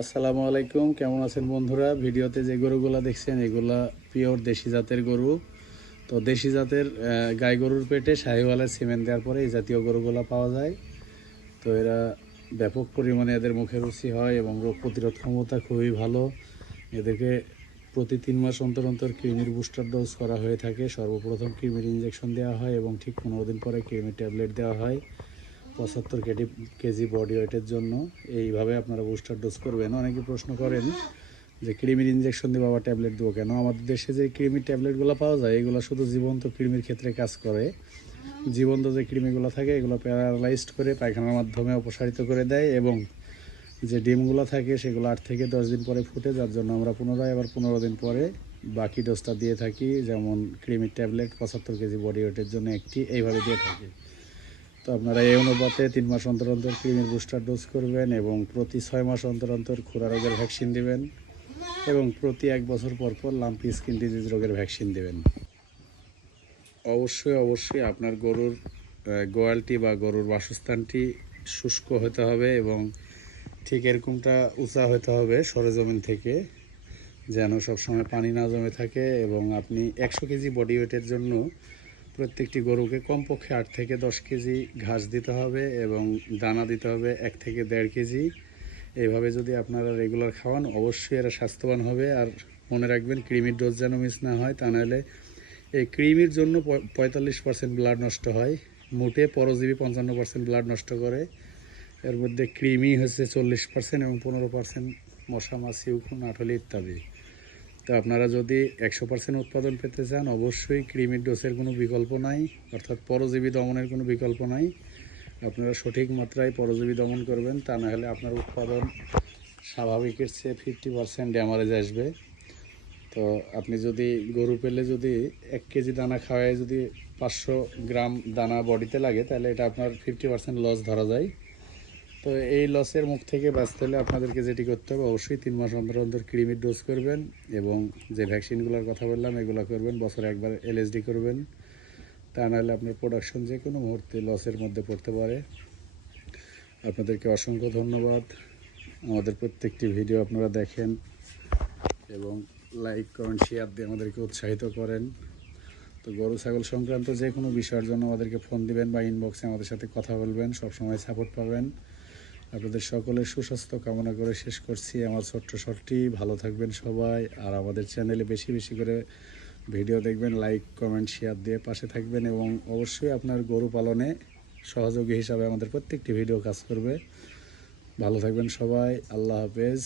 আসসালামু আলাইকুম। কেমন আছেন বন্ধুরা? ভিডিওতে যে গরুগুলা দেখছেন, এগুলা পিওর দেশি জাতের গরু। তো দেশি জাতের গাই গরুর পেটে শাহিওয়ালের সিমেন্ট দেওয়ার পরে এই জাতীয় গরুগুলা পাওয়া যায়। তো এরা ব্যাপক পরিমাণে এদের মুখে রুচি হয় এবং রোগ প্রতিরোধ ক্ষমতা খুবই ভালো। এদেরকে প্রতি তিন মাস অন্তর অন্তর কৃমির বুস্টার ডোজ করা হয়ে থাকে। সর্বপ্রথম কৃমির ইঞ্জেকশন দেওয়া হয় এবং ঠিক পনেরো দিন পরে কৃমির ট্যাবলেট দেওয়া হয়। পঁচাত্তর কেজি কেজি বডি ওয়েটের জন্য। এইভাবে আপনারা বুস্টার ডোজ করবেন। অনেকে প্রশ্ন করেন যে, কৃমির ইঞ্জেকশন দেবো আবার ট্যাবলেট দেবো কেন? আমাদের দেশে যে কৃমির ট্যাবলেটগুলো পাওয়া যায়, এগুলো শুধু জীবন্ত কৃমির ক্ষেত্রে কাজ করে। জীবন্ত যে কৃমিগুলো থাকে, এগুলো প্যারালাইজড করে পায়খানার মাধ্যমে অপসারিত করে দেয় এবং যে ডিমগুলো থাকে, সেগুলো আট থেকে দশ দিন পরে ফুটে, যার জন্য আমরা পুনরায় আবার পনেরো দিন পরে বাকি ডোজটা দিয়ে থাকি। যেমন ক্রিমির ট্যাবলেট, পঁচাত্তর কেজি বডি ওয়েটের জন্য একটি, এইভাবে দিয়ে থাকি। তো আপনারা এই অনুপাতে তিন মাস অন্তর অন্তর ক্রিমের বুস্টার ডোজ করবেন এবং প্রতি ছয় মাস অন্তর অন্তর খুরা রোগের ভ্যাকসিন দেবেন এবং প্রতি এক বছর পর পর লাম্পি স্কিন ডিজিজ রোগের ভ্যাকসিন দেবেন। অবশ্যই অবশ্যই আপনার গরুর গোয়ালটি বা গরুর বাসস্থানটি শুষ্ক হতে হবে এবং ঠিক এরকমটা উঁচা হতে হবে সরেজমিন থেকে যেন সবসময় পানি না জমে থাকে এবং আপনি একশো কেজি বডি ওয়েটের জন্য প্রত্যেকটি গরুকে কমপক্ষে আট থেকে দশ কেজি ঘাস দিতে হবে এবং দানা দিতে হবে এক থেকে দেড় কেজি। এইভাবে যদি আপনারা রেগুলার খাওয়ান, অবশ্যই এরা স্বাস্থ্যবান হবে। আর মনে রাখবেন ক্রিমির ডোজ যেন মিস না হয়, তা নাহলে এই ক্রিমির জন্য পঁয়- পঁয়তাল্লিশ পার্সেন্ট ব্লাড নষ্ট হয়। মোটে পরজীবী পঞ্চান্ন পার্সেন্ট ব্লাড নষ্ট করে। এর মধ্যে ক্রিমি হচ্ছে চল্লিশ পার্সেন্ট এবং পনেরো পার্সেন্ট মশা, মাছি উকুন আঠলি ইত্যাদি। তো আপনারা যদি একশো পার্সেন্ট উৎপাদন পেতে চান, অবশ্যই ক্রিমির ডোসের কোনো বিকল্প নাই, অর্থাৎ পরজীবী দমনের কোনো বিকল্প নাই। আপনারা সঠিক মাত্রায় পরজীবী দমন করবেন, তা না হলে আপনার উৎপাদন স্বাভাবিকের চেয়ে ফিফটি পার্সেন্ট ড্যামারেজ আসবে। তো আপনি যদি গরু পেলে যদি এক কেজি দানা খাওয়ায় যদি পাঁচশো গ্রাম দানা বডিতে লাগে, তাহলে এটা আপনার ফিফটি পার্সেন্ট লস ধরা যায়। তো এই লসের মুখ থেকে বাঁচতে হলে আপনাদেরকে যেটি করতে হবে, অবশ্যই তিন মাস অন্তর অন্তর ক্রিমির ডোজ করবেন এবং যে ভ্যাকসিনগুলোর কথা বললাম, এগুলো করবেন, বছরে একবার এলএসডি করবেন। তা নাহলে আপনার প্রোডাকশন যে কোনো মুহূর্তে লসের মধ্যে পড়তে পারে। আপনাদেরকে অসংখ্য ধন্যবাদ। আমাদের প্রত্যেকটি ভিডিও আপনারা দেখেন এবং লাইক, কমেন্ট শেয়ার দিয়ে আমাদেরকে উৎসাহিত করেন। তো গরু, ছাগল সংক্রান্ত যে কোনো বিষয়ের জন্য আমাদেরকে ফোন দিবেন বা ইনবক্সে আমাদের সাথে কথা বলবেন, সবসময় সাপোর্ট পাবেন। আপনাদের সকলের সুস্বাস্থ্য কামনা করে শেষ করছি। আমার ছোট্ট শর্টটি ভালো থাকবেন সবাই। আর আমাদের চ্যানেলে বেশি বেশি করে ভিডিও দেখবেন, লাইক, কমেন্ট, শেয়ার দিয়ে পাশে থাকবেন এবং অবশ্যই আপনার গরু পালনে সহযোগী হিসাবে আমাদের প্রত্যেকটি ভিডিও কাজ করবে। ভালো থাকবেন সবাই। আল্লাহ হাফেজ।